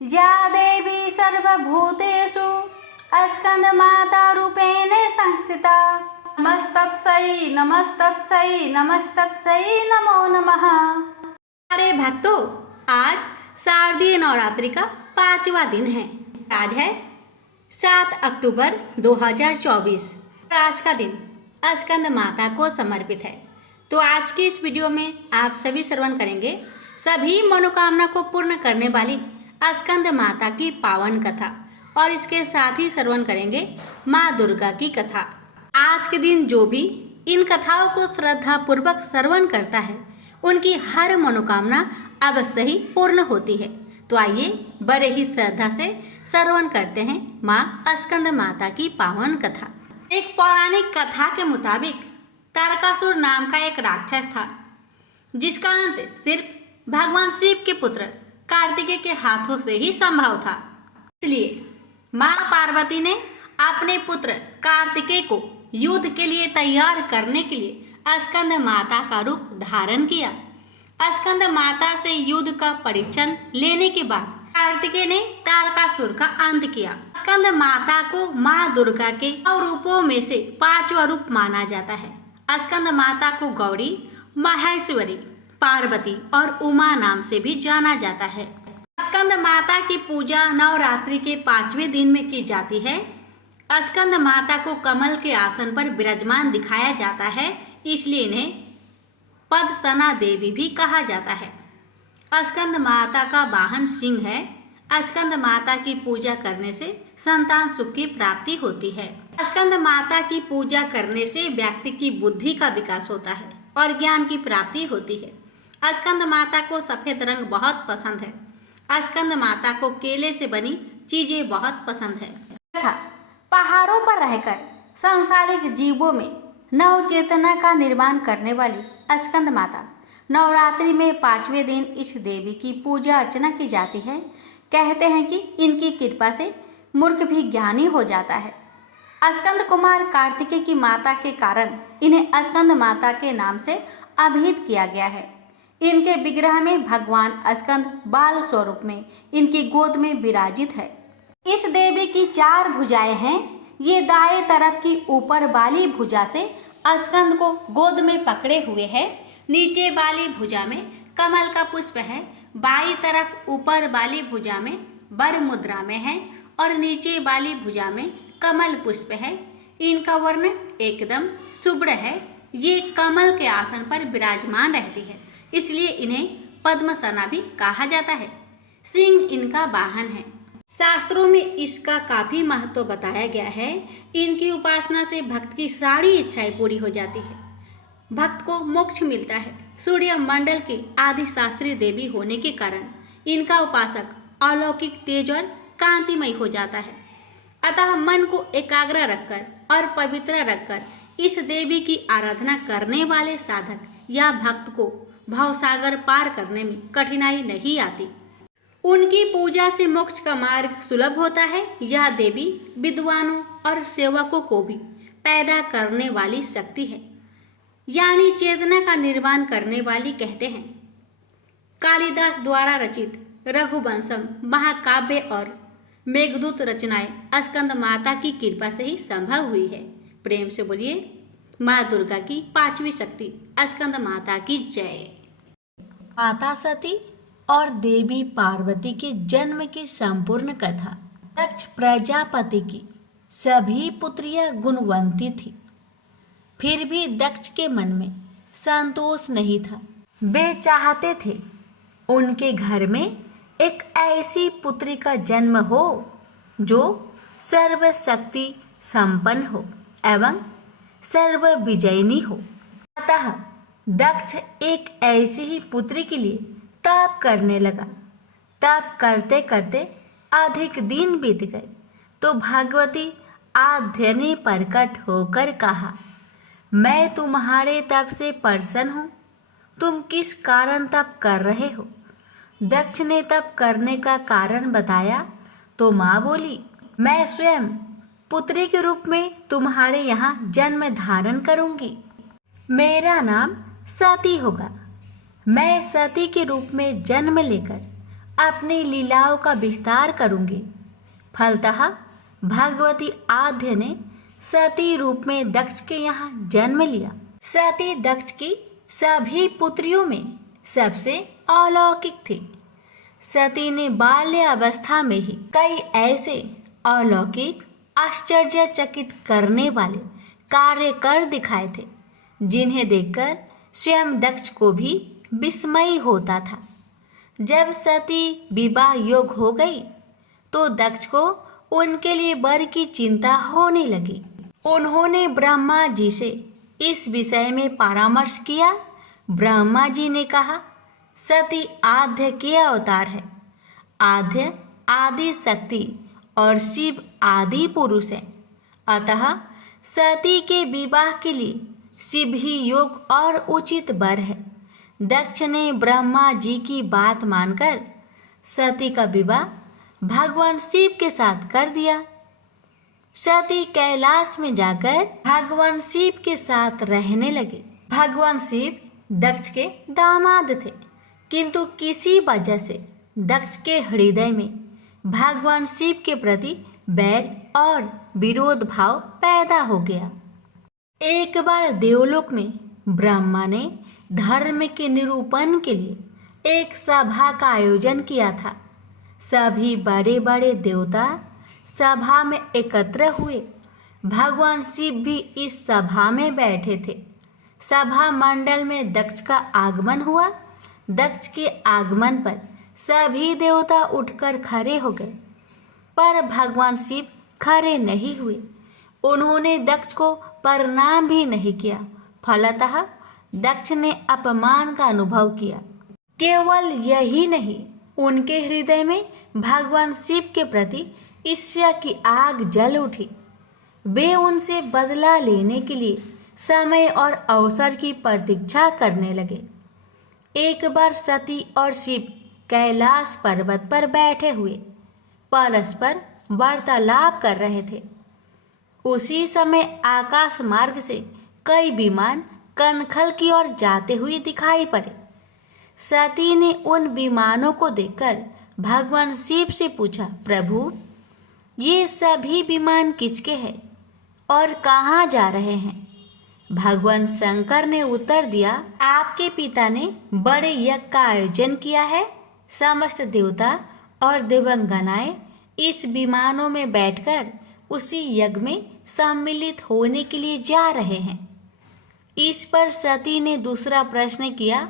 या देवी सर्वभूतेषु स्कन्दमातारूपेण संस्थिता। नमस्तत्सै नमस्तत्सै नमस्तत्सै नमो नमः। अरे भक्तों, आज शारदीय नवरात्रि का 5वां दिन है। आज है 7 अक्टूबर 2024। आज का दिन स्कंद माता को समर्पित है। तो आज की इस वीडियो में आप सभी श्रवण करेंगे सभी मनोकामना को पूर्ण करने वाली स्कंद माता की पावन कथा, और इसके साथ ही श्रवण करेंगे माँ दुर्गा की कथा। आज के दिन जो भी इन कथाओं को श्रद्धा पूर्वक श्रवण करता है उनकी हर मनोकामना अवश्य ही पूर्ण होती है। तो आइए बड़े ही श्रद्धा से श्रवण करते हैं माँ स्कंद माता की पावन कथा। एक पौराणिक कथा के मुताबिक तारकासुर नाम का एक राक्षस था, जिसका अंत सिर्फ भगवान शिव के पुत्र कार्तिकेय के हाथों से ही संभव था। इसलिए माँ पार्वती ने अपने पुत्र कार्तिकेय को युद्ध के लिए तैयार करने के लिए स्कंद माता का रूप धारण किया। स्कंद माता से युद्ध का परीक्षण लेने के बाद कार्तिकेय ने तारकासुर का अंत किया। स्कंद माता को माँ दुर्गा के 9 रूपों में से 5वां रूप माना जाता है। स्कंद माता को गौरी, माहेश्वरी, पार्वती और उमा नाम से भी जाना जाता है। स्कंद माता की पूजा नवरात्रि के 5वें दिन में की जाती है। स्कंद माता को कमल के आसन पर विराजमान दिखाया जाता है, इसलिए इन्हें पद्मसना देवी भी कहा जाता है। स्कंद माता का वाहन सिंह है। स्कंद माता की पूजा करने से संतान सुख की प्राप्ति होती है। स्कंद माता की पूजा करने से व्यक्ति की बुद्धि का विकास होता है और ज्ञान की प्राप्ति होती है। स्कंद माता को सफ़ेद रंग बहुत पसंद है। स्कंद माता को केले से बनी चीज़ें बहुत पसंद है तथा पहाड़ों पर रहकर सांसारिक जीवों में नव चेतना का निर्माण करने वाली स्कंद माता नवरात्रि में 5वें दिन इस देवी की पूजा अर्चना की जाती है। कहते हैं कि इनकी कृपा से मूर्ख भी ज्ञानी हो जाता है। स्कंद कुमार कार्तिकेय की माता के कारण इन्हें स्कंद माता के नाम से अभिहित किया गया है। इनके विग्रह में भगवान स्कंद बाल स्वरूप में इनकी गोद में विराजित है। इस देवी की 4 भुजाएं हैं। ये दाएं तरफ की ऊपर वाली भुजा से स्कंद को गोद में पकड़े हुए है। नीचे वाली भुजा में कमल का पुष्प है। बाईं तरफ ऊपर वाली भुजा में वर मुद्रा में है और नीचे वाली भुजा में कमल पुष्प है। इनका वर्ण एकदम शुभ्र है। ये कमल के आसन पर विराजमान रहती है, इसलिए इन्हें पद्मसना भी कहा जाता है। सिंह इनका वाहन है। शास्त्रों में इसका काफी महत्व बताया गया है। इनकी उपासना से भक्त की सारी इच्छाएं पूरी हो जाती है। भक्त को मोक्ष मिलता है। सूर्य मंडल की आदि शास्त्रीय देवी होने के कारण इनका उपासक अलौकिक तेज और कांतिमय हो जाता है। अतः मन को एकाग्र रखकर और पवित्र रखकर इस देवी की आराधना करने वाले साधक या भक्त को भवसागर पार करने में कठिनाई नहीं आती। उनकी पूजा से मोक्ष का मार्ग सुलभ होता है। यह देवी विद्वानों और सेवकों को भी पैदा करने वाली शक्ति है, यानी चेतना का निर्माण करने वाली। कहते हैं कालिदास द्वारा रचित रघुवंशम महाकाव्य और मेघदूत रचनाएं स्कंद माता की कृपा से ही संभव हुई है। प्रेम से बोलिए माँ दुर्गा की 5वीं शक्ति स्कंद माता की जय। माता सती और देवी पार्वती के जन्म की संपूर्ण कथा। दक्ष प्रजापति की सभी पुत्रियां गुणवंती थी, फिर भी दक्ष के मन में संतोष नहीं था। वे चाहते थे उनके घर में एक ऐसी पुत्री का जन्म हो जो सर्वशक्ति संपन्न हो एवं सर्व विजयिनी हो। अतः दक्ष एक ऐसी ही पुत्री के लिए तप करने लगा। तप करते करते अधिक दिन बीत गए तो भगवती आध्यात्मिक प्रकट होकर कहा, मैं तुम्हारे तप से प्रसन्न हूँ। तुम किस कारण तप कर रहे हो? दक्ष ने तप करने का कारण बताया तो माँ बोली, मैं स्वयं पुत्री के रूप में तुम्हारे यहाँ जन्म धारण करूंगी। मेरा नाम सती होगा। मैं सती के रूप में जन्म लेकर अपनी लीलाओं का विस्तार करूंगी। फलतः भगवती आद्य ने सती रूप में दक्ष के यहाँ जन्म लिया। सती दक्ष की सभी पुत्रियों में सबसे अलौकिक थी। सती ने बाल्य अवस्था में ही कई ऐसे अलौकिक आश्चर्यचकित करने वाले कार्य कर दिखाए थे जिन्हें देखकर स्वयं दक्ष को भी विस्मय होता था। जब सती विवाह योग हो गई तो दक्ष को उनके लिए वर की चिंता होने लगी। उन्होंने ब्रह्मा जी से इस विषय में परामर्श किया। ब्रह्मा जी ने कहा, सती आद्य के अवतार है। आद्य आदि शक्ति और शिव आदि पुरुष है। अतः सती के विवाह के लिए शिव ही योग और उचित वर है। दक्ष ने ब्रह्मा जी की बात मानकर सती का विवाह भगवान शिव के साथ कर दिया। सती कैलाश में जाकर भगवान शिव के साथ रहने लगे। भगवान शिव दक्ष के दामाद थे, किंतु किसी वजह से दक्ष के हृदय में भगवान शिव के प्रति बैर और विरोध भाव पैदा हो गया। एक बार देवलोक में ब्रह्मा ने धर्म के निरूपण के लिए एक सभा का आयोजन किया था। सभी बड़े बड़े देवता सभा में एकत्र हुए। भगवान शिव भी इस सभा में बैठे थे। सभा मंडल में दक्ष का आगमन हुआ। दक्ष के आगमन पर सभी देवता उठकर खड़े हो गए, पर भगवान शिव खड़े नहीं हुए। उन्होंने दक्ष को प्रणाम भी नहीं किया। फलतः दक्ष ने अपमान का अनुभव किया। केवल यही नहीं, उनके हृदय में भगवान शिव के प्रति ईर्ष्या की आग जल उठी। वे उनसे बदला लेने के लिए समय और अवसर की प्रतीक्षा करने लगे। एक बार सती और शिव कैलाश पर्वत पर बैठे हुए परस्पर वार्तालाप कर रहे थे। उसी समय आकाश मार्ग से कई विमान कनखल की ओर जाते हुए दिखाई पड़े। सती ने उन विमानों को देखकर भगवान शिव से पूछा, प्रभु, ये सभी विमान किसके हैं और कहाँ जा रहे हैं? भगवान शंकर ने उत्तर दिया, आपके पिता ने बड़े यज्ञ का आयोजन किया है। समस्त देवता और देवंगनाएं इस विमानों में बैठकर उसी यज्ञ में सम्मिलित होने के लिए जा रहे हैं। इस पर सती ने दूसरा प्रश्न किया,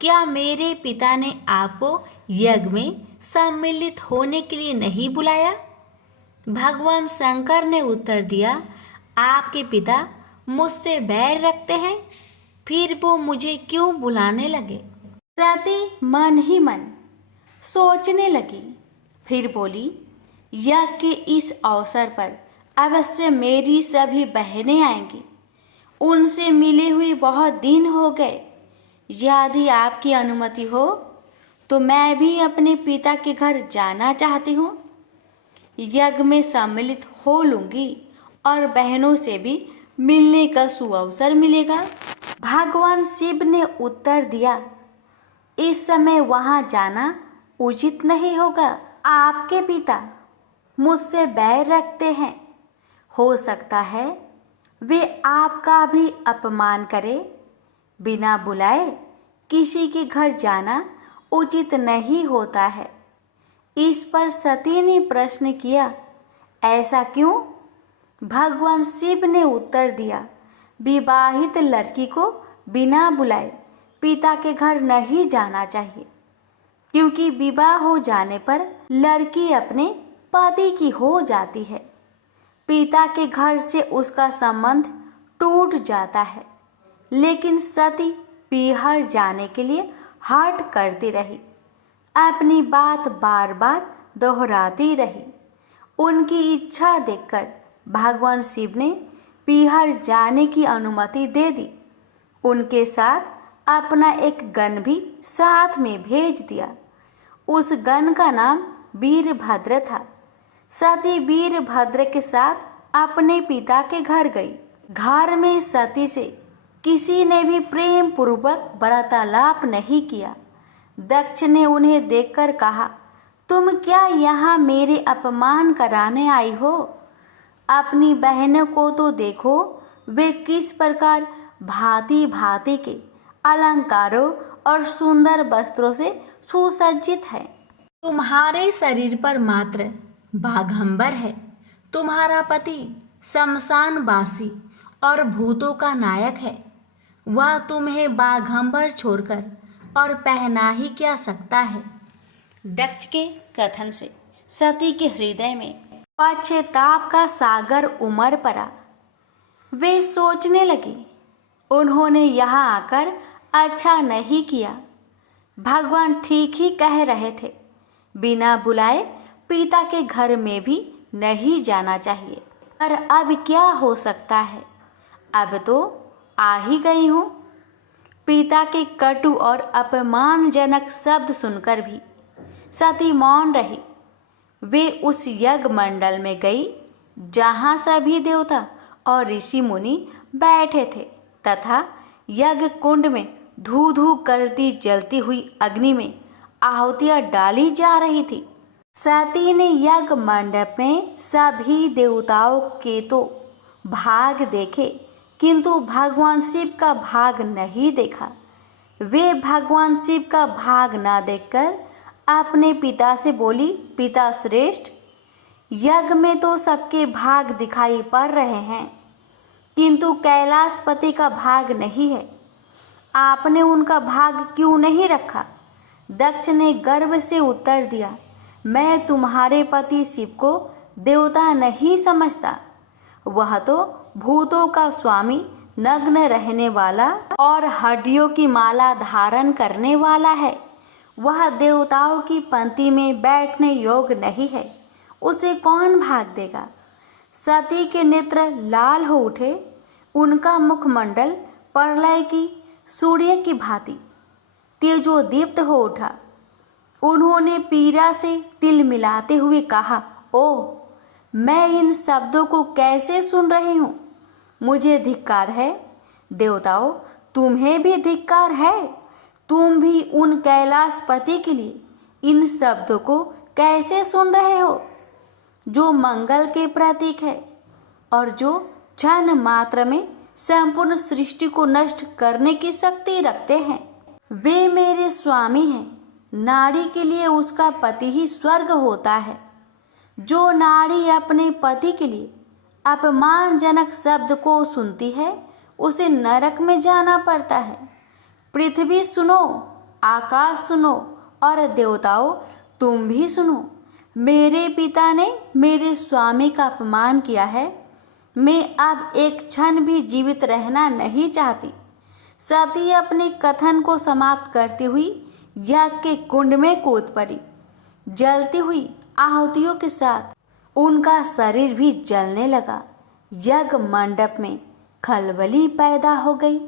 क्या मेरे पिता ने आपको यज्ञ में सम्मिलित होने के लिए नहीं बुलाया? भगवान शंकर ने उत्तर दिया, आपके पिता मुझसे बैर रखते हैं, फिर वो मुझे क्यों बुलाने लगे? सती मन ही मन सोचने लगी। फिर बोली, यज्ञ के इस अवसर पर अवश्य मेरी सभी बहनें आएंगी। उनसे मिले हुए बहुत दिन हो गए। यदि आपकी अनुमति हो तो मैं भी अपने पिता के घर जाना चाहती हूँ। यज्ञ में सम्मिलित हो लूँगी और बहनों से भी मिलने का सुअवसर मिलेगा। भगवान शिव ने उत्तर दिया, इस समय वहाँ जाना उचित नहीं होगा। आपके पिता मुझसे बैर रखते हैं। हो सकता है वे आपका भी अपमान करे। बिना बुलाए किसी के घर जाना उचित नहीं होता है। इस पर सती ने प्रश्न किया, ऐसा क्यों? भगवान शिव ने उत्तर दिया, विवाहित लड़की को बिना बुलाए पिता के घर नहीं जाना चाहिए, क्योंकि विवाह हो जाने पर लड़की अपने पति की हो जाती है। पिता के घर से उसका संबंध टूट जाता है। लेकिन सती पीहर जाने के लिए हठ करती रही, अपनी बात बार बार दोहराती रही। उनकी इच्छा देखकर भगवान शिव ने पीहर जाने की अनुमति दे दी। उनके साथ अपना एक गण भी साथ में भेज दिया। उस गण का नाम वीरभद्र था। सती वीरभद्र के साथ अपने पिता के घर गई। घर में सती से किसी ने भी प्रेम पूर्वक वार्तालाप नहीं किया। दक्ष ने उन्हें देखकर कहा, तुम क्या यहाँ मेरे अपमान कराने आई हो? अपनी बहनों को तो देखो, वे किस प्रकार भांति भांति के अलंकारों और सुंदर वस्त्रों से सुसज्जित है। तुम्हारे शरीर पर मात्र बाघंबर है। तुम्हारा पति शमशानवासी और भूतों का नायक है। वह तुम्हें बाघंबर छोड़कर और पहना ही क्या सकता है। दक्ष के कथन से सती के हृदय में पश्चाताप का सागर उमड़ पड़ा। वे सोचने लगे, उन्होंने यहाँ आकर अच्छा नहीं किया। भगवान ठीक ही कह रहे थे, बिना बुलाए पिता के घर में भी नहीं जाना चाहिए। पर अब क्या हो सकता है, अब तो आ ही गई हूँ। पिता के कटु और अपमानजनक शब्द सुनकर भी सती मौन रही। वे उस यज्ञ मंडल में गई जहाँ सभी देवता और ऋषि मुनि बैठे थे तथा यज्ञ कुंड में धू धू करती जलती हुई अग्नि में आहुतियाँ डाली जा रही थी। सती ने यज्ञ मंडप में सभी देवताओं के तो भाग देखे, किंतु भगवान शिव का भाग नहीं देखा। वे भगवान शिव का भाग ना देखकर अपने पिता से बोली, पिता श्रेष्ठ, यज्ञ में तो सबके भाग दिखाई पड़ रहे हैं, किंतु कैलाशपति का भाग नहीं है। आपने उनका भाग क्यों नहीं रखा? दक्ष ने गर्व से उत्तर दिया, मैं तुम्हारे पति शिव को देवता नहीं समझता। वह तो भूतों का स्वामी, नग्न रहने वाला और हड्डियों की माला धारण करने वाला है। वह देवताओं की पंक्ति में बैठने योग्य नहीं है। उसे कौन भाग देगा? सती के नेत्र लाल हो उठे। उनका मुखमंडल प्रलय की सूर्य की भांति तेजोदीप्त हो उठा। उन्होंने पीड़ा से तिल मिलाते हुए कहा, ओ, मैं इन शब्दों को कैसे सुन रही हूँ? मुझे धिक्कार है। देवताओं, तुम्हें भी धिक्कार है। तुम भी उन कैलाशपति के लिए इन शब्दों को कैसे सुन रहे हो, जो मंगल के प्रतीक है और जो क्षण मात्र में संपूर्ण सृष्टि को नष्ट करने की शक्ति रखते हैं। वे मेरे स्वामी हैं। नारी के लिए उसका पति ही स्वर्ग होता है। जो नारी अपने पति के लिए अपमानजनक शब्द को सुनती है, उसे नरक में जाना पड़ता है। पृथ्वी सुनो, आकाश सुनो और देवताओं तुम भी सुनो। मेरे पिता ने मेरे स्वामी का अपमान किया है। मैं अब एक क्षण भी जीवित रहना नहीं चाहती। सती अपने कथन को समाप्त करती हुई यज्ञ के कुंड में कूद पड़ी। जलती हुई आहुतियों के साथ उनका शरीर भी जलने लगा। यज्ञ मंडप में खलबली पैदा हो गई।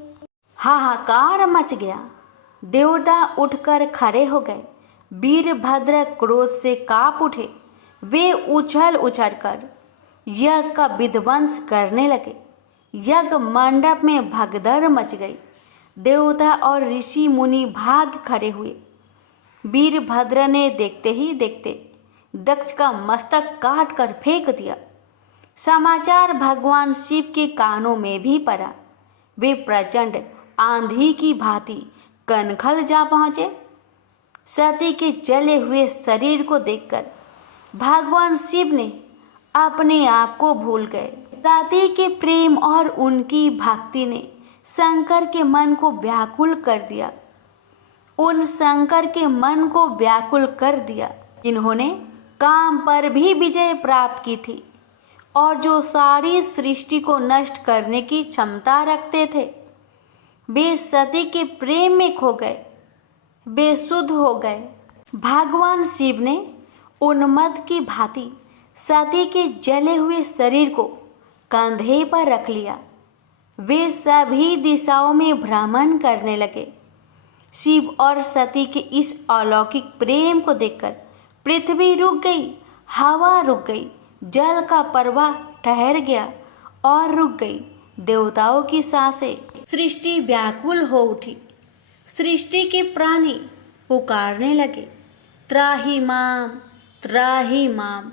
हाहाकार मच गया। देवता उठकर खड़े हो गए। वीरभद्र क्रोध से कांप उठे। वे उछल उछल कर यज्ञ का विध्वंस करने लगे। यज्ञ मंडप में भगदड़ मच गई। देवता और ऋषि मुनि भाग खड़े हुए। वीरभद्र ने देखते ही देखते दक्ष का मस्तक काट कर फेंक दिया। समाचार भगवान शिव के कानों में भी पड़ा। वे प्रचंड आंधी की भांति कनखल जा पहुँचे। सती के जले हुए शरीर को देखकर भगवान शिव ने अपने आप को भूल गए। सती के प्रेम और उनकी भक्ति ने शंकर के मन को व्याकुल कर दिया। उन शंकर के मन को व्याकुल कर दिया जिन्होंने काम पर भी विजय प्राप्त की थी और जो सारी सृष्टि को नष्ट करने की क्षमता रखते थे। वे सती के प्रेम में खो गए, बेसुध हो गए। भगवान शिव ने उन्मत्त की भांति सती के जले हुए शरीर को कंधे पर रख लिया। वे सभी दिशाओं में भ्रमण करने लगे। शिव और सती के इस अलौकिक प्रेम को देखकर पृथ्वी रुक गई, हवा रुक गई, जल का प्रवाह ठहर गया और रुक गई देवताओं की सांसें। सृष्टि व्याकुल हो उठी। सृष्टि के प्राणी पुकारने लगे, त्राहि माम।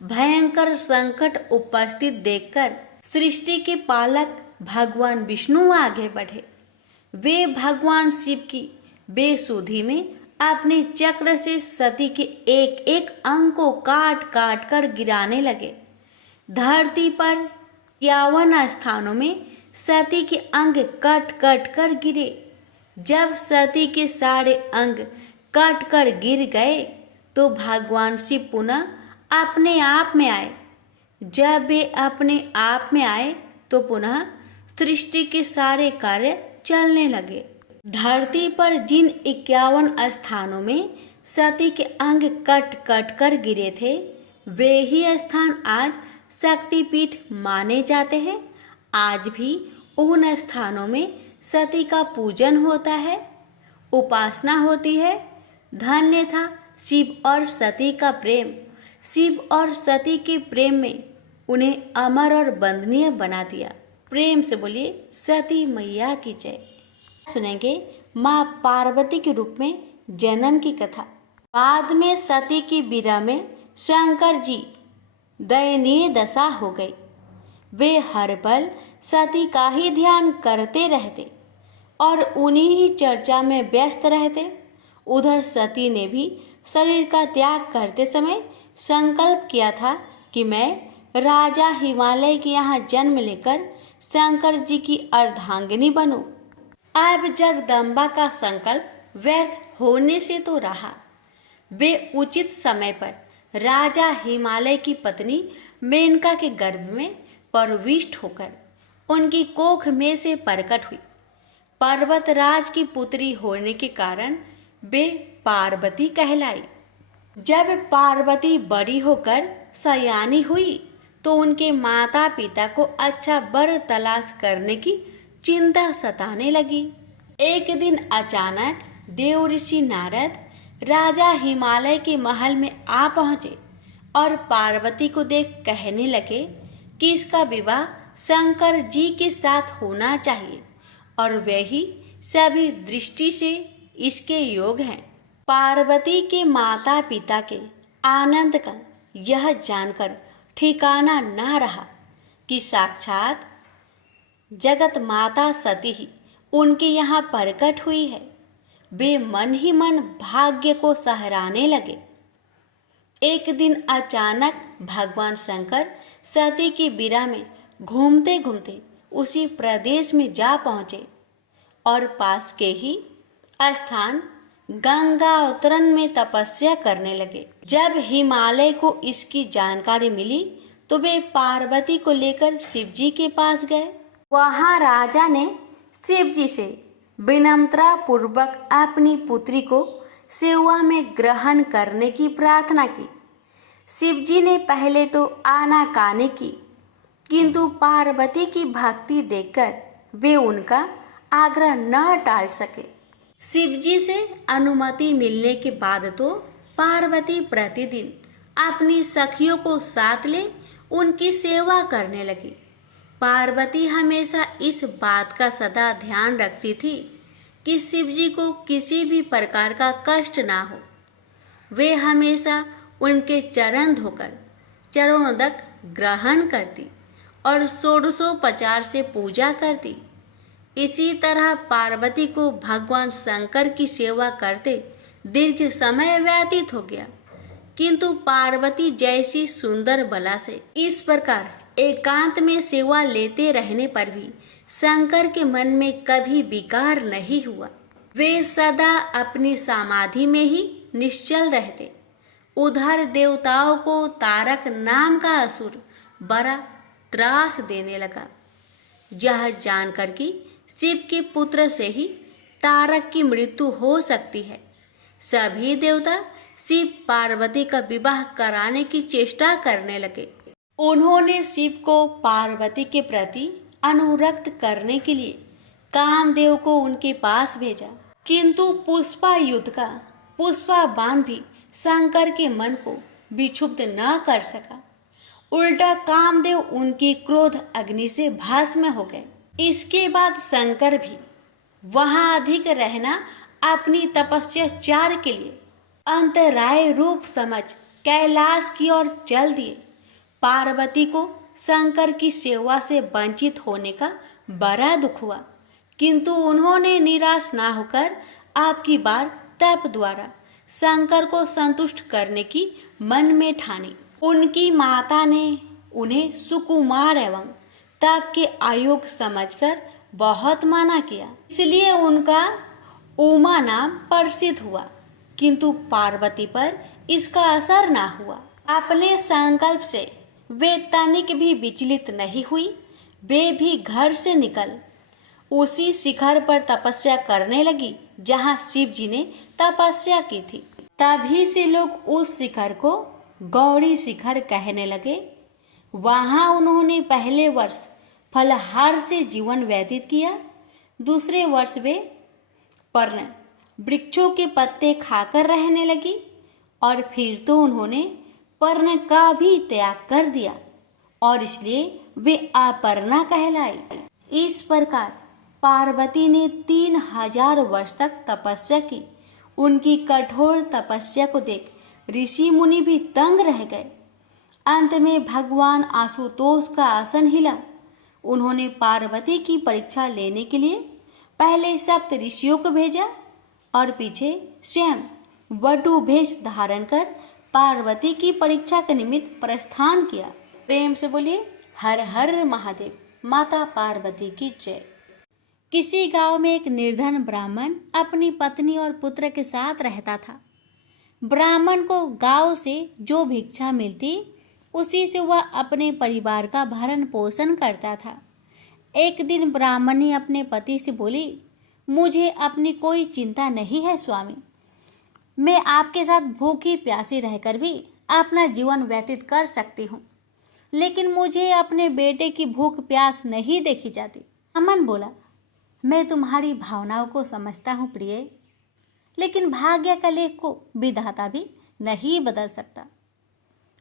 भयंकर संकट उपस्थित देखकर सृष्टि के पालक भगवान विष्णु आगे बढ़े। वे भगवान शिव की बेसुधी में अपने चक्र से सती के एक एक अंग को काट काट कर गिराने लगे। धरती पर 51 स्थानों में सती के अंग कट कट कर गिरे। जब सती के सारे अंग कट कर गिर गए तो भगवान शिव पुनः अपने आप में आए। जब वे अपने आप में आए तो पुनः सृष्टि के सारे कार्य चलने लगे। धरती पर जिन 51 स्थानों में सती के अंग कट कट कर गिरे थे, वे ही स्थान आज शक्तिपीठ माने जाते हैं। आज भी उन स्थानों में सती का पूजन होता है, उपासना होती है। धन्य था शिव और सती का प्रेम। शिव और सती के प्रेम में उन्हें अमर और वंदनीय बना दिया। प्रेम से बोलिए सती मैया की जय। सुनेंगे माँ पार्वती के रूप में जन्म की कथा। बाद में सती की विरह में शंकर जी दयनीय दशा हो गई। वे हर पल सती का ही ध्यान करते रहते और उन्हीं ही चर्चा में व्यस्त रहते। उधर सती ने भी शरीर का त्याग करते समय संकल्प किया था कि मैं राजा हिमालय के यहाँ जन्म लेकर शंकर जी की अर्धांगिनी बनूं। अब जगदम्बा का संकल्प व्यर्थ होने से तो रहा। वे उचित समय पर राजा हिमालय की पत्नी मेनका के गर्भ में प्रविष्ट होकर उनकी कोख में से प्रकट हुई। पर्वतराज की पुत्री होने के कारण वे पार्वती कहलाई। जब पार्वती बड़ी होकर सयानी हुई तो उनके माता पिता को अच्छा वर तलाश करने की चिंता सताने लगी। एक दिन अचानक देव ऋषि नारद राजा हिमालय के महल में आ पहुंचे और पार्वती को देख कहने लगे कि इसका विवाह शंकर जी के साथ होना चाहिए और वे ही सभी दृष्टि से इसके योग हैं। पार्वती के माता पिता के आनंद का यह जानकर ठिकाना ना रहा कि साक्षात जगत माता सती ही उनके यहाँ प्रकट हुई है। वे मन ही मन भाग्य को सहराने लगे। एक दिन अचानक भगवान शंकर सती की विरह में घूमते घूमते उसी प्रदेश में जा पहुँचे और पास के ही स्थान गंगा अवतरण में तपस्या करने लगे। जब हिमालय को इसकी जानकारी मिली तो वे पार्वती को लेकर शिव जी के पास गए। वहां राजा ने शिव जी से विनम्रता पूर्वक अपनी पुत्री को सेवा में ग्रहण करने की प्रार्थना की। शिव जी ने पहले तो आनाकानी की, किंतु पार्वती की भक्ति देखकर वे उनका आग्रह न टाल सके। शिव जी से अनुमति मिलने के बाद तो पार्वती प्रतिदिन अपनी सखियों को साथ ले उनकी सेवा करने लगी। पार्वती हमेशा इस बात का सदा ध्यान रखती थी कि शिव जी को किसी भी प्रकार का कष्ट ना हो। वे हमेशा उनके चरण धोकर चरणोदक ग्रहण करती और षोडशोपचार से पूजा करती। इसी तरह पार्वती को भगवान शंकर की सेवा करते दीर्घ समय व्यतीत हो गया, किंतु पार्वती जैसी सुंदर बला से इस प्रकार एकांत में सेवा लेते रहने पर भी शंकर के मन में कभी विकार नहीं हुआ। वे सदा अपनी समाधि में ही निश्चल रहते। उधर देवताओं को तारक नाम का असुर बड़ा त्रास देने लगा। यह जानकर कि शिव के पुत्र से ही तारक की मृत्यु हो सकती है, सभी देवता शिव पार्वती का विवाह कराने की चेष्टा करने लगे। उन्होंने शिव को पार्वती के प्रति अनुरक्त करने के लिए कामदेव को उनके पास भेजा, किंतु पुष्पा युद्ध का पुष्पा बाण भी शंकर के मन को विक्षुब्ध न कर सका। उल्टा कामदेव उनकी क्रोध अग्नि से भस्म हो गए। इसके बाद शंकर भी वहां अधिक रहना अपनी तपस्याचार के लिए अंतराय रूप समझ कैलाश की ओर चल दिए। पार्वती को शंकर की सेवा से वंचित होने का बड़ा दुख हुआ, किंतु उन्होंने निराश ना होकर आपकी बार तप द्वारा शंकर को संतुष्ट करने की मन में ठानी। उनकी माता ने उन्हें सुकुमार एवं तप के अयोग्य समझकर बहुत माना किया, इसलिए उनका उमा नाम प्रसिद्ध हुआ, किंतु पार्वती पर इसका असर ना हुआ। अपने संकल्प से वे तनिक भी विचलित नहीं हुई। वे भी घर से निकल उसी शिखर पर तपस्या करने लगी जहाँ शिव जी ने तपस्या की थी। तभी से लोग उस शिखर को गौरी शिखर कहने लगे। वहाँ उन्होंने पहले वर्ष फलहार से जीवन व्यतीत किया। दूसरे वर्ष वे पर्ण वृक्षों के पत्ते खाकर रहने लगी और फिर तो उन्होंने पर्ण का भी त्याग कर दिया और इसलिए वे अपर्णा कहलाई। इस प्रकार पार्वती ने 3000 वर्ष तक तपस्या की। उनकी कठोर तपस्या को देख ऋषि मुनि भी तंग रह गए। अंत में भगवान आशुतोष का आसन हिला। उन्होंने पार्वती की परीक्षा लेने के लिए पहले सप्त ऋषियों को भेजा और पीछे स्वयं वटु भेष धारण कर पार्वती की परीक्षा के निमित्त प्रस्थान किया। प्रेम से बोलिए हर हर महादेव। माता पार्वती की जय। किसी गांव में एक निर्धन ब्राह्मण अपनी पत्नी और पुत्र के साथ रहता था। ब्राह्मण को गांव से जो भिक्षा मिलती उसी से वह अपने परिवार का भरण पोषण करता था। एक दिन ब्राह्मणी अपने पति से बोली, मुझे अपनी कोई चिंता नहीं है स्वामी, मैं आपके साथ भूखी प्यासी रहकर भी अपना जीवन व्यतीत कर सकती हूँ, लेकिन मुझे अपने बेटे की भूख प्यास नहीं देखी जाती। अमन बोला, मैं तुम्हारी भावनाओं को समझता हूँ प्रिय, लेकिन भाग्य का लेख को विधाता भी नहीं बदल सकता।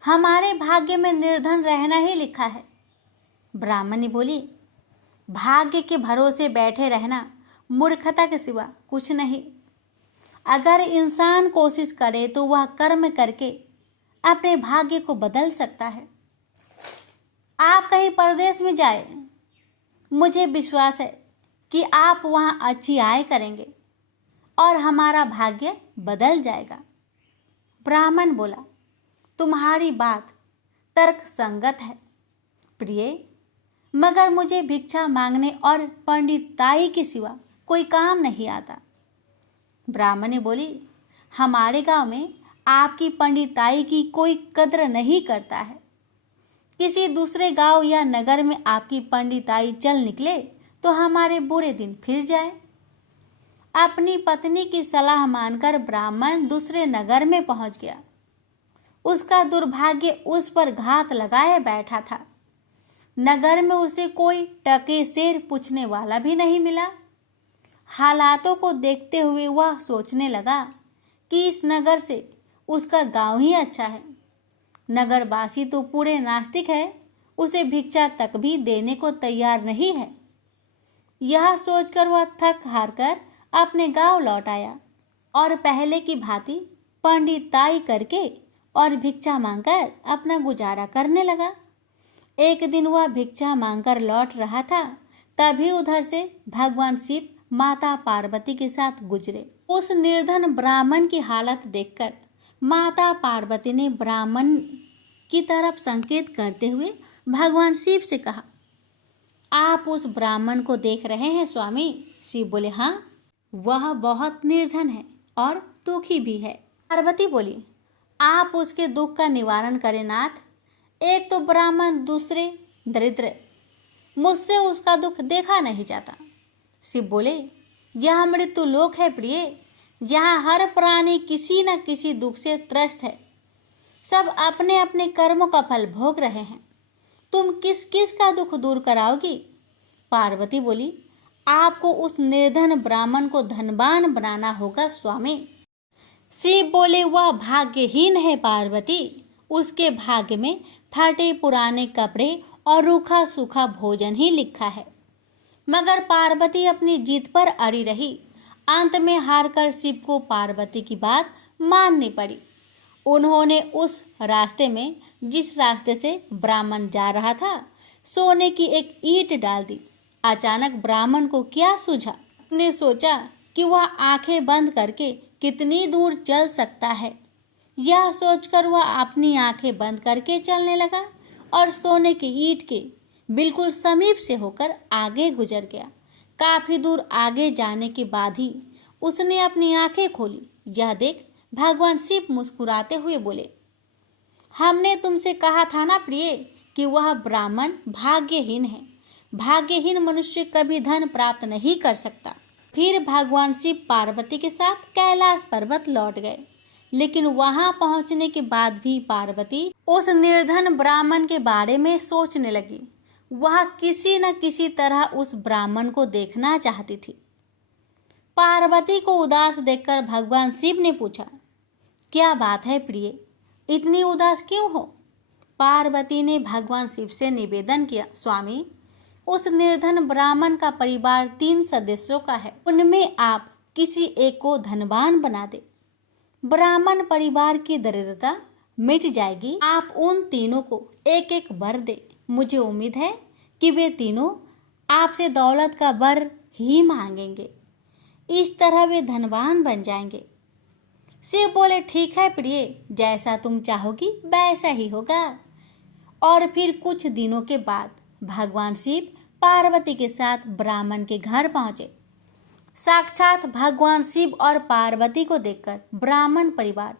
हमारे भाग्य में निर्धन रहना ही लिखा है। ब्राह्मणी बोली, भाग्य के भरोसे बैठे रहना मूर्खता के सिवा कुछ नहीं। अगर इंसान कोशिश करे तो वह कर्म करके अपने भाग्य को बदल सकता है। आप कहीं परदेश में जाए, मुझे विश्वास है कि आप वहाँ अच्छी आय करेंगे और हमारा भाग्य बदल जाएगा। ब्राह्मण बोला, तुम्हारी बात तर्क संगत है प्रिय, मगर मुझे भिक्षा मांगने और पंडिताई के सिवा कोई काम नहीं आता। ब्राह्मणी बोली, हमारे गांव में आपकी पंडिताई की कोई कद्र नहीं करता है। किसी दूसरे गांव या नगर में आपकी पंडिताई चल निकले तो हमारे बुरे दिन फिर जाए। अपनी पत्नी की सलाह मानकर ब्राह्मण दूसरे नगर में पहुंच गया। उसका दुर्भाग्य उस पर घात लगाए बैठा था। नगर में उसे कोई टके सेर पूछने वाला भी नहीं मिला। हालातों को देखते हुए वह सोचने लगा कि इस नगर से उसका गांव ही अच्छा है। नगरवासी तो पूरे नास्तिक है, उसे भिक्षा तक भी देने को तैयार नहीं है। यह सोचकर वह थक हार कर अपने गांव लौट आया और पहले की भांति पंडिताई करके और भिक्षा मांगकर अपना गुजारा करने लगा। एक दिन वह भिक्षा मांगकर लौट रहा था, तभी उधर से भगवान शिव माता पार्वती के साथ गुजरे। उस निर्धन ब्राह्मण की हालत देखकर माता पार्वती ने ब्राह्मण की तरफ संकेत करते हुए भगवान शिव से कहा, आप उस ब्राह्मण को देख रहे हैं स्वामी? शिव बोले, हाँ, वह बहुत निर्धन है और दुखी भी है। पार्वती बोली, आप उसके दुख का निवारण करें नाथ। एक तो ब्राह्मण, दूसरे दरिद्र, मुझसे उसका दुख देखा नहीं जाता। शिव बोले, यह मृत्यु लोक है प्रिय, जहाँ हर प्राणी किसी न किसी दुख से त्रस्त है। सब अपने अपने कर्मों का फल भोग रहे हैं। तुम किस किस का दुख दूर कराओगी? पार्वती बोली, आपको उस निर्धन ब्राह्मण को धनवान बनाना होगा स्वामी। शिव बोले, वह भाग्यहीन है पार्वती, उसके भाग्य में फटे पुराने कपड़े और रूखा सूखा भोजन ही लिखा है। मगर पार्वती अपनी जीत पर अड़ी रही। अंत में हारकर शिव को पार्वती की बात माननी पड़ी। उन्होंने उस रास्ते में, जिस रास्ते से ब्राह्मण जा रहा था, सोने की एक ईंट डाल दी। अचानक ब्राह्मण को क्या सूझा? उसने सोचा कि वह आंखें बंद करके कितनी दूर चल सकता है। यह सोचकर वह अपनी आंखें बंद करके चलने लगा और सोने की ईंट के बिल्कुल समीप से होकर आगे गुजर गया। काफी दूर आगे जाने के बाद ही उसने अपनी आंखें खोली। यह देख भगवान शिव मुस्कुराते हुए बोले, हमने तुमसे कहा था ना प्रिय कि वह ब्राह्मण भाग्यहीन है। भाग्यहीन मनुष्य कभी धन प्राप्त नहीं कर सकता। फिर भगवान शिव पार्वती के साथ कैलाश पर्वत लौट गए, लेकिन वहां पहुंचने के बाद भी पार्वती उस निर्धन ब्राह्मण के बारे में सोचने लगी। वह किसी न किसी तरह उस ब्राह्मण को देखना चाहती थी। पार्वती को उदास देखकर भगवान शिव ने पूछा, क्या बात है प्रिय, इतनी उदास क्यों हो? पार्वती ने भगवान शिव से निवेदन किया, स्वामी, उस निर्धन ब्राह्मण का परिवार 3 सदस्यों का है। उनमें आप किसी एक को धनवान बना दे। ब्राह्मण परिवार की दरिद्रता मिट जाएगी। आप उन तीनों को एक एक वर दे। मुझे उम्मीद है कि वे तीनों आपसे दौलत का वर ही मांगेंगे। इस तरह वे धनवान बन जाएंगे। शिव बोले, ठीक है प्रिय, जैसा तुम चाहोगी वैसा ही होगा। और फिर कुछ दिनों के बाद भगवान शिव पार्वती के साथ ब्राह्मण के घर पहुंचे। साक्षात भगवान शिव और पार्वती को देखकर ब्राह्मण परिवार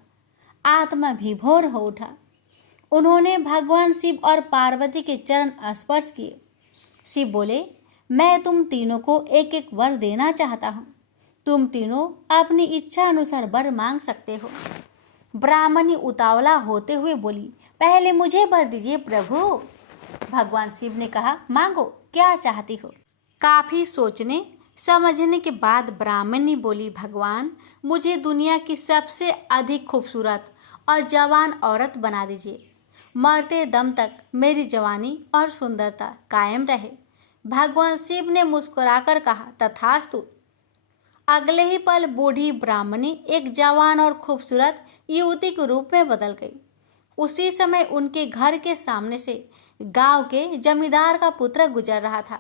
आत्मा विभोर हो उठा। उन्होंने भगवान शिव और पार्वती के चरण स्पर्श किए। शिव बोले, मैं तुम तीनों को एक एक वर देना चाहता हूँ। तुम तीनों अपनी इच्छा अनुसार वर मांग सकते हो। ब्राह्मणी उतावला होते हुए बोली, पहले मुझे वर दीजिए प्रभु। भगवान शिव ने कहा, मांगो, क्या चाहती हो? काफी सोचने समझने के बाद ब्राह्मणी बोली, भगवान, मुझे दुनिया की सबसे अधिक खूबसूरत और जवान औरत बना दीजिए। मरते दम तक मेरी जवानी और सुंदरता कायम रहे। भगवान शिव ने मुस्कुराकर कहा, तथास्तु। अगले ही पल बूढ़ी ब्राह्मणी एक जवान और खूबसूरत युवती के रूप में बदल गई। उसी समय उनके घर के सामने से गांव के जमींदार का पुत्र गुजर रहा था,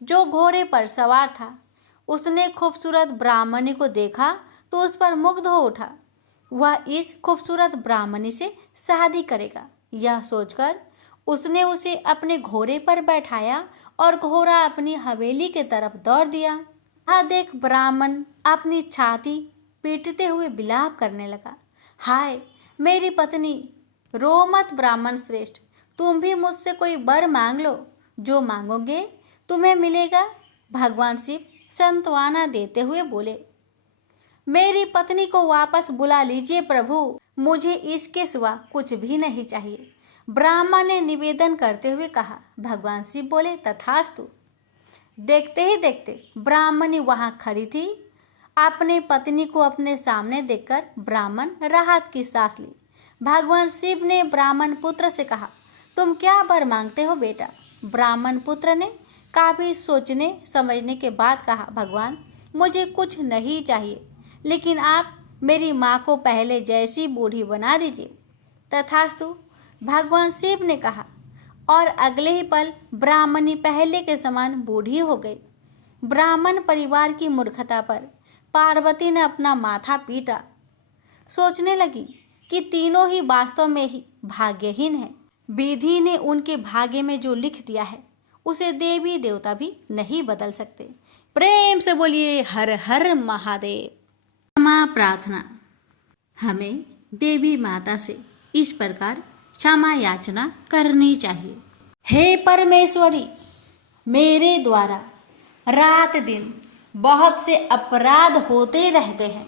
जो घोड़े पर सवार था। उसने खूबसूरत ब्राह्मणी को देखा तो उस पर मुग्ध हो उठा। वह इस खूबसूरत ब्राह्मणी से शादी करेगा। यह सोचकर उसने उसे अपने घोड़े पर बैठाया और घोड़ा अपनी हवेली के तरफ दौड़ दिया। यह देख ब्राह्मण अपनी छाती पीटते हुए विलाप करने लगा, हाय मेरी पत्नी, रो मत ब्राह्मण श्रेष्ठ, तुम भी मुझसे कोई वर मांग लो, जो मांगोगे तुम्हें मिलेगा। भगवान शिव सांत्वना देते हुए बोले, मेरी पत्नी को वापस बुला लीजिए प्रभु, मुझे इसके सिवा कुछ भी नहीं चाहिए। ब्राह्मण ने निवेदन करते हुए कहा। भगवान शिव बोले, तथास्तु। देखते ही देखते ब्राह्मणी वहां खड़ी थी। अपने पत्नी को अपने सामने देखकर ब्राह्मण राहत की सांस ली। भगवान शिव ने ब्राह्मण पुत्र से कहा, तुम क्या वर मांगते हो बेटा? ब्राह्मण पुत्र ने काफी सोचने समझने के बाद कहा, भगवान, मुझे कुछ नहीं चाहिए, लेकिन आप मेरी माँ को पहले जैसी बूढ़ी बना दीजिए। तथास्तु। भगवान शिव ने कहा और अगले ही पल ब्राह्मणी पहले के समान बूढ़ी हो गई। ब्राह्मण परिवार की मूर्खता पर पार्वती ने अपना माथा पीटा। सोचने लगी कि तीनों ही वास्तव में ही भाग्यहीन हैं। विधि ने उनके भाग्य में जो लिख दिया है उसे देवी देवता भी नहीं बदल सकते। प्रेम से बोलिए हर हर महादेव। क्षमा प्रार्थना। हमें देवी माता से इस प्रकार क्षमा याचना करनी चाहिए। हे परमेश्वरी, मेरे द्वारा रात दिन बहुत से अपराध होते रहते हैं।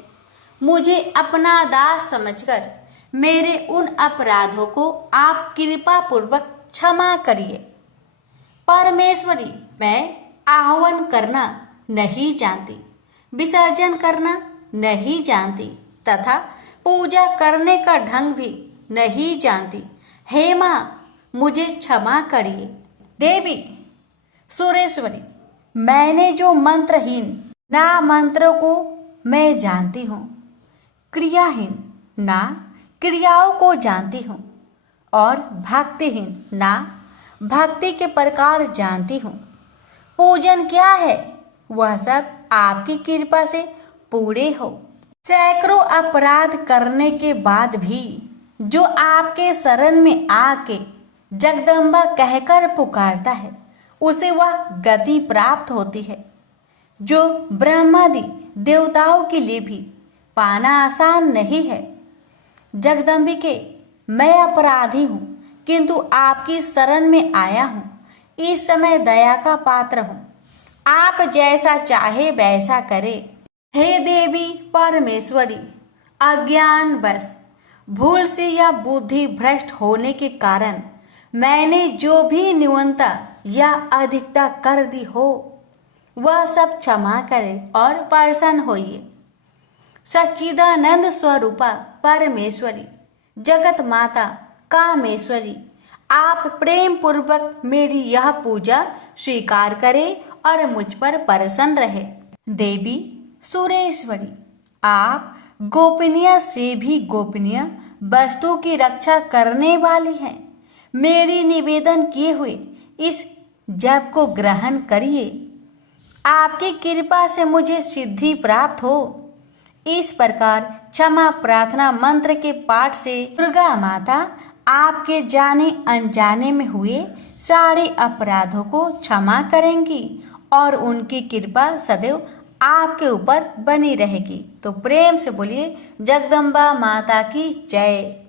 मुझे अपना दास समझकर मेरे उन अपराधों को आप कृपा पूर्वक क्षमा करिए। परमेश्वरी, मैं आह्वान करना नहीं जानती, विसर्जन करना नहीं जानती तथा पूजा करने का ढंग भी नहीं जानती। हे माँ, मुझे क्षमा करिए। देवी सुरेश्वरी, मैंने जो मंत्रहीन ना मंत्रों को मैं जानती हूँ। क्रियाहीन ना क्रियाओं को जानती हूँ और भक्तिहीन ना भक्ति के प्रकार जानती हूँ। पूजन क्या है वह सब आपकी कृपा से पूरे हो। सैकड़ों अपराध करने के बाद भी जो आपके शरण में आके जगदम्बा कहकर पुकारता है उसे वह गति प्राप्त होती है जो ब्रह्मादि देवताओं के लिए भी पाना आसान नहीं है। जगदम्बिके, मैं अपराधी हूँ किंतु आपकी शरण में आया हूँ। इस समय दया का पात्र हूँ। आप जैसा चाहे वैसा करे। हे देवी परमेश्वरी, अज्ञान बस भूल से या बुद्धि भ्रष्ट होने के कारण मैंने जो भी न्यूनता या अधिकता कर दी हो वह सब क्षमा करे और प्रसन्न होइए। सच्चिदानंद स्वरूपा परमेश्वरी, जगत माता कामेश्वरी, आप प्रेम पूर्वक मेरी यह पूजा स्वीकार करें और मुझ पर प्रसन्न रहे। देवी सुरेश्वरी, आप गोपनीय से भी गोपनीय वस्तु की रक्षा करने वाली हैं। मेरी निवेदन किए हुए इस जप को ग्रहण करिए। आपकी कृपा से मुझे सिद्धि प्राप्त हो। इस प्रकार क्षमा प्रार्थना मंत्र के पाठ से दुर्गा माता आपके जाने अनजाने में हुए सारे अपराधों को क्षमा करेंगी और उनकी कृपा सदैव आपके ऊपर बनी रहेगी। तो प्रेम से बोलिए जगदम्बा माता की जय।